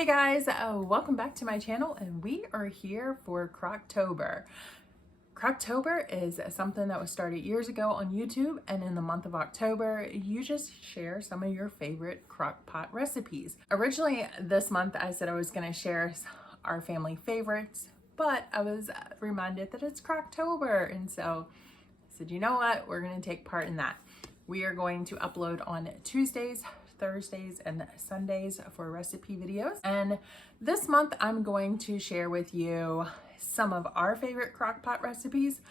Hey guys, welcome back to my channel, and we are here for Crocktober. Crocktober is something that was started years ago on YouTube, and in the month of October, you just share some of your favorite crockpot recipes. Originally this month, I said I was going to share our family favorites, but I was reminded that it's Crocktober, and so I said, you know what, we're going to take part in that. We are going to upload on Tuesdays, Thursdays, and Sundays for recipe videos. And this month I'm going to share with you some of our favorite crockpot recipes,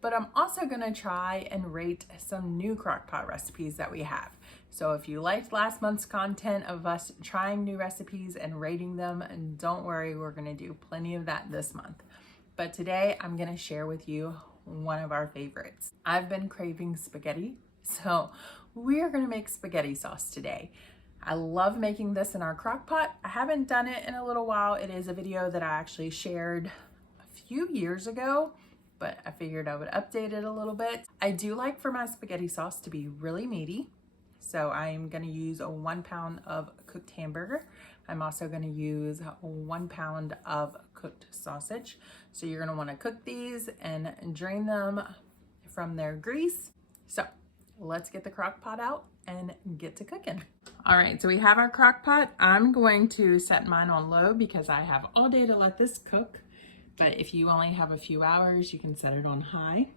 but I'm also going to try and rate some new crockpot recipes that we have. So if you liked last month's content of us trying new recipes and rating them, and don't worry, we're going to do plenty of that this month. But today I'm going to share with you one of our favorites. I've been craving spaghetti, so we are going to make spaghetti sauce today. I love making this in our crock pot. I haven't done it in a little while. It is a video that I actually shared a few years ago, but I figured I would update it a little bit. I do like for my spaghetti sauce to be really meaty, so I'm going to use 1 pound of cooked hamburger. I'm also going to use 1 pound of cooked sausage. So you're going to want to cook these and drain them from their grease. So let's get the crock pot out and get to cooking. All right, so we have our crock pot. I'm going to set mine on low because I have all day to let this cook. But if you only have a few hours, you can set it on high.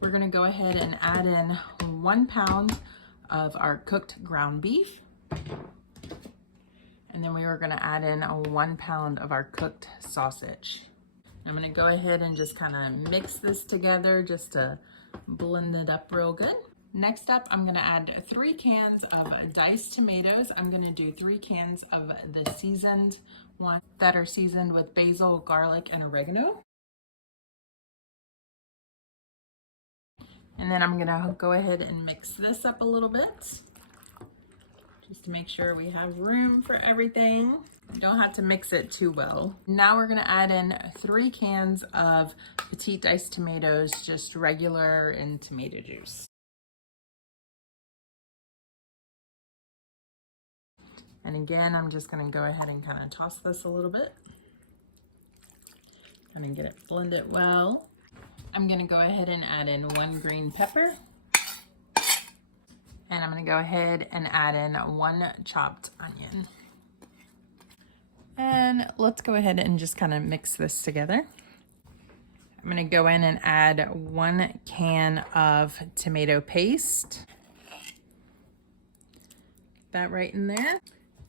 We're gonna go ahead and add in 1 pound of our cooked ground beef. And then we are gonna add in 1 pound of our cooked sausage. I'm gonna go ahead and just kind of mix this together just to blend it up real good. Next up, I'm gonna add 3 cans of diced tomatoes. I'm gonna do 3 cans of the seasoned ones that are seasoned with basil, garlic, and oregano. And then I'm gonna go ahead and mix this up a little bit, just to make sure we have room for everything. You don't have to mix it too well. Now we're gonna add in 3 cans of petite diced tomatoes, just regular and tomato juice. And again, I'm just gonna go ahead and kind of toss this a little bit. Kind of get it blended well. I'm gonna go ahead and add in 1 green pepper. And I'm gonna go ahead and add in 1 chopped onion. And let's go ahead and just kind of mix this together. I'm gonna go in and add 1 can of tomato paste. Get that right in there.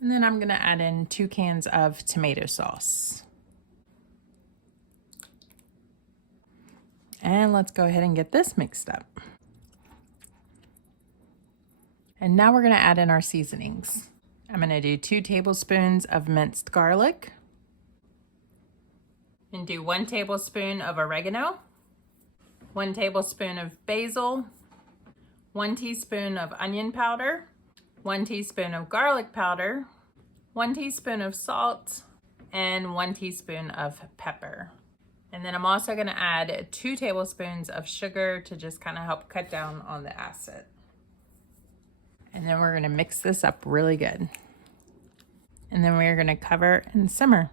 And then I'm gonna add in 2 cans of tomato sauce. And let's go ahead and get this mixed up. And now we're gonna add in our seasonings. I'm gonna do 2 tablespoons of minced garlic. And do 1 tablespoon of oregano, 1 tablespoon of basil, 1 teaspoon of onion powder, 1 teaspoon of garlic powder, 1 teaspoon of salt, and 1 teaspoon of pepper. And then I'm also gonna add 2 tablespoons of sugar to just kind of help cut down on the acid. And then we're gonna mix this up really good. And then we're gonna cover and simmer.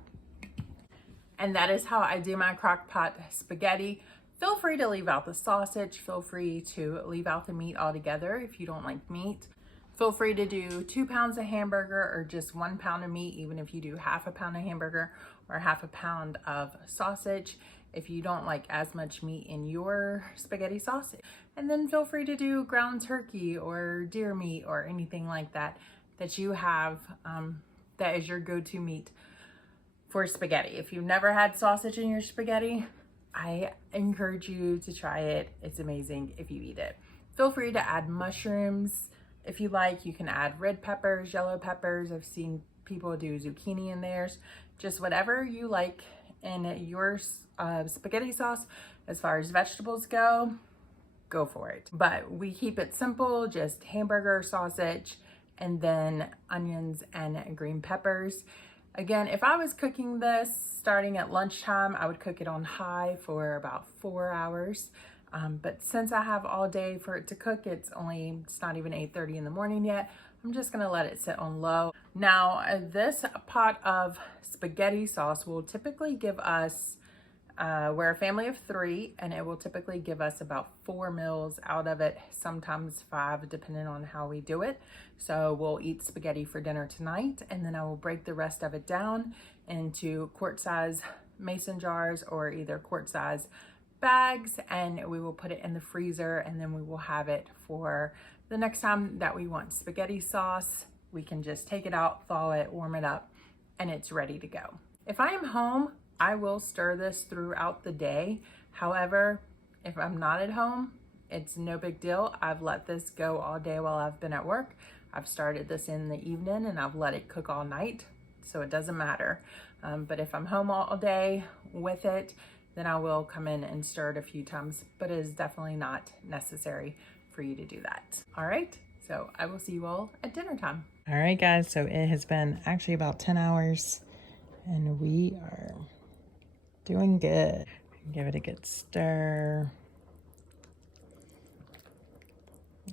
And that is how I do my crock pot spaghetti. Feel free to leave out the sausage. Feel free to leave out the meat altogether if you don't like meat. Feel free to do 2 pounds of hamburger or just 1 pound of meat, even if you do half a pound of hamburger or half a pound of sausage, if you don't like as much meat in your spaghetti sauce. And then feel free to do ground turkey or deer meat or anything like that that you have that is your go-to meat for spaghetti. If you've never had sausage in your spaghetti, I encourage you to try it. It's amazing if you eat it. Feel free to add mushrooms. If you like, you can add red peppers, yellow peppers. I've seen people do zucchini in theirs. Just whatever you like in your spaghetti sauce as far as vegetables go for it. But we keep it simple, just hamburger, sausage, and then onions and green peppers. Again, if I was cooking this starting at lunchtime, I would cook it on high for about 4 hours. But since I have all day for it to cook, it's not even 8:30 in the morning yet. I'm just gonna let it sit on low. Now, this pot of spaghetti sauce will typically give us, we're a family of 3, and it will typically give us about 4 meals out of it, sometimes 5, depending on how we do it. So we'll eat spaghetti for dinner tonight, and then I will break the rest of it down into quart-size mason jars or either quart-size bags, and we will put it in the freezer, and then we will have it for the next time that we want spaghetti sauce. We can just take it out, thaw it, warm it up, and it's ready to go. If I am home, I will stir this throughout the day. However, if I'm not at home, it's no big deal. I've let this go all day while I've been at work. I've started this in the evening and I've let it cook all night, so it doesn't matter. But if I'm home all day with it, then I will come in and stir it a few times, but it is definitely not necessary for you to do that. All right, so I will see you all at dinner time. All right, guys, so it has been actually about 10 hours and we are doing good. Give it a good stir.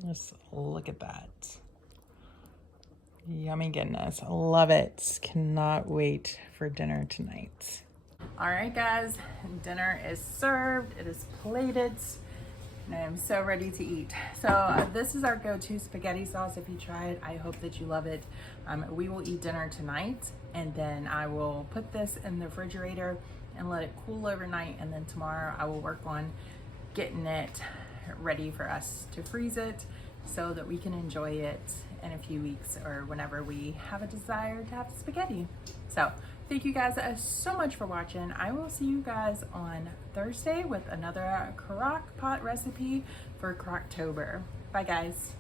Just look at that. Yummy goodness. I love it. Cannot wait for dinner tonight. All right, guys, dinner is served. It is plated, and I am so ready to eat. So this is our go-to spaghetti sauce. If you try it, I hope that you love it. We will eat dinner tonight, and then I will put this in the refrigerator and let it cool overnight, and then tomorrow I will work on getting it ready for us to freeze it so that we can enjoy it in a few weeks or whenever we have a desire to have spaghetti. So thank you guys so much for watching. I will see you guys on Thursday with another crock pot recipe for Crocktober. Bye guys.